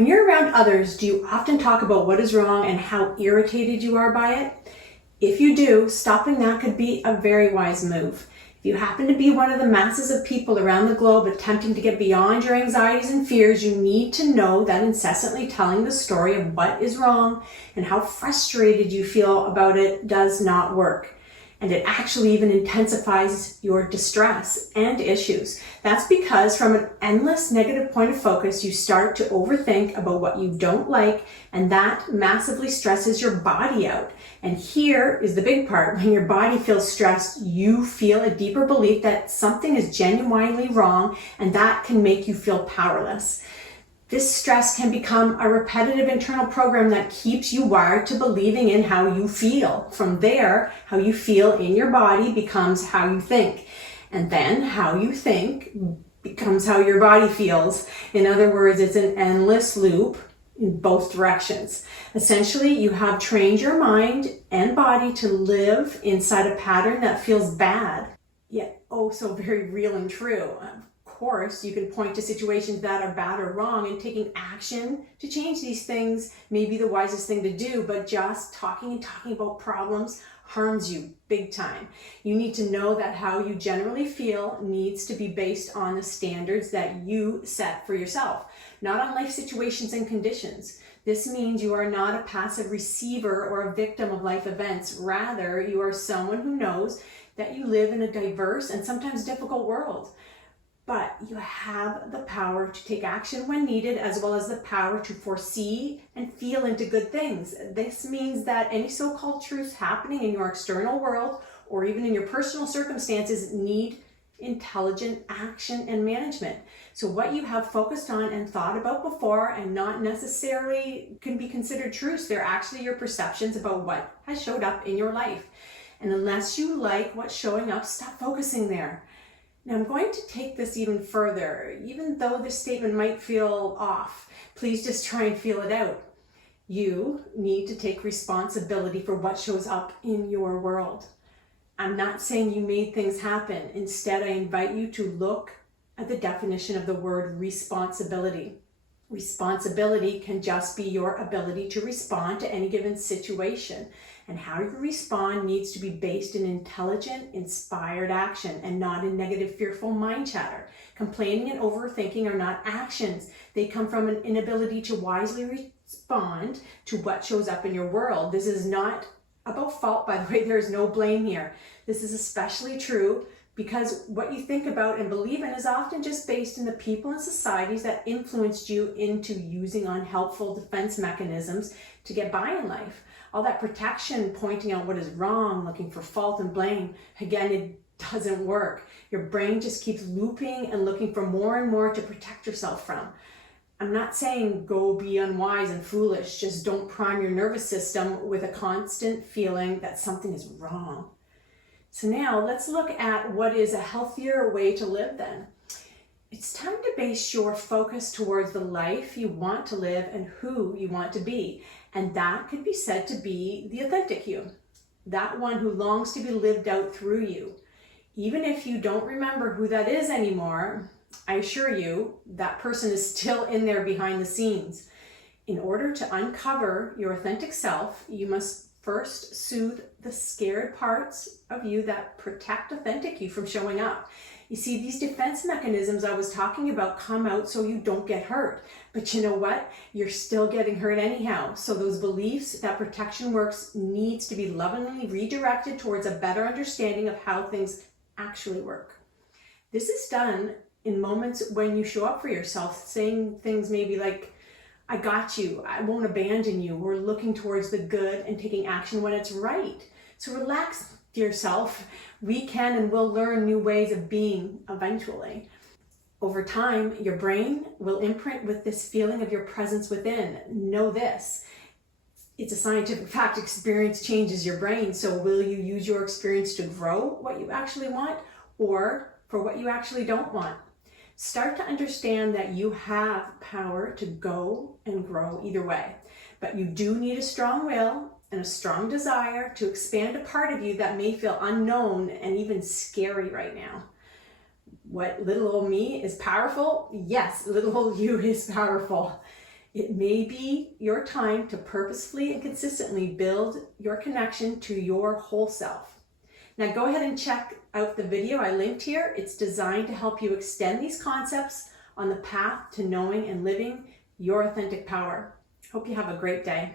When you're around others, do you often talk about what is wrong and how irritated you are by it? If you do, stopping that could be a very wise move. If you happen to be one of the masses of people around the globe attempting to get beyond your anxieties and fears, you need to know that incessantly telling the story of what is wrong and how frustrated you feel about it does not work. And it actually even intensifies your distress and issues. That's because from an endless negative point of focus, you start to overthink about what you don't like, and that massively stresses your body out. And here is the big part. When your body feels stressed, you feel a deeper belief that something is genuinely wrong, and that can make you feel powerless. This stress can become a repetitive internal program that keeps you wired to believing in how you feel. From there, how you feel in your body becomes how you think. And then how you think becomes how your body feels. In other words, it's an endless loop in both directions. Essentially, you have trained your mind and body to live inside a pattern that feels bad, yet oh so very real and true. Of course, you can point to situations that are bad or wrong, and taking action to change these things may be the wisest thing to do, but just talking about problems harms you big time. You need to know that how you generally feel needs to be based on the standards that you set for yourself, not on life situations and conditions. This means you are not a passive receiver or a victim of life events. Rather, you are someone who knows that you live in a diverse and sometimes difficult world. But you have the power to take action when needed, as well as the power to foresee and feel into good things. This means that any so-called truths happening in your external world or even in your personal circumstances need intelligent action and management. So what you have focused on and thought about before and not necessarily can be considered truths. They're actually your perceptions about what has showed up in your life. And unless you like what's showing up, stop focusing there. Now, I'm going to take this even further. Even though this statement might feel off, please just try and feel it out. You need to take responsibility for what shows up in your world. I'm not saying you made things happen. Instead, I invite you to look at the definition of the word responsibility. Responsibility can just be your ability to respond to any given situation. And how you respond needs to be based in intelligent, inspired action and not in negative, fearful mind chatter. Complaining and overthinking are not actions. They come from an inability to wisely respond to what shows up in your world. This is not about fault, by the way. There is no blame here. This is especially true because what you think about and believe in is often just based in the people and societies that influenced you into using unhelpful defense mechanisms to get by in life. All that protection, pointing out what is wrong, looking for fault and blame, again, it doesn't work. Your brain just keeps looping and looking for more and more to protect yourself from. I'm not saying go be unwise and foolish, just don't prime your nervous system with a constant feeling that something is wrong. So now let's look at what is a healthier way to live then. It's time to base your focus towards the life you want to live and who you want to be. And that could be said to be the authentic you, that one who longs to be lived out through you. Even if you don't remember who that is anymore, I assure you that person is still in there behind the scenes. In order to uncover your authentic self, you must first soothe the scared parts of you that protect authentic you from showing up. You see, these defense mechanisms I was talking about come out so you don't get hurt. But you know what? You're still getting hurt anyhow. So those beliefs that protection works needs to be lovingly redirected towards a better understanding of how things actually work. This is done in moments when you show up for yourself, saying things maybe like, I got you, I won't abandon you. We're looking towards the good and taking action when it's right. So relax yourself. We can and will learn new ways of being eventually. Over time, your brain will imprint with this feeling of your presence within. Know this. It's a scientific fact. Experience changes your brain. So will you use your experience to grow what you actually want or for what you actually don't want? Start to understand that you have power to go and grow either way. But you do need a strong will and a strong desire to expand a part of you that may feel unknown and even scary right now. What little old me is powerful? Yes, little old you is powerful. It may be your time to purposefully and consistently build your connection to your whole self. Now go ahead and check out the video I linked here. It's designed to help you extend these concepts on the path to knowing and living your authentic power. Hope you have a great day.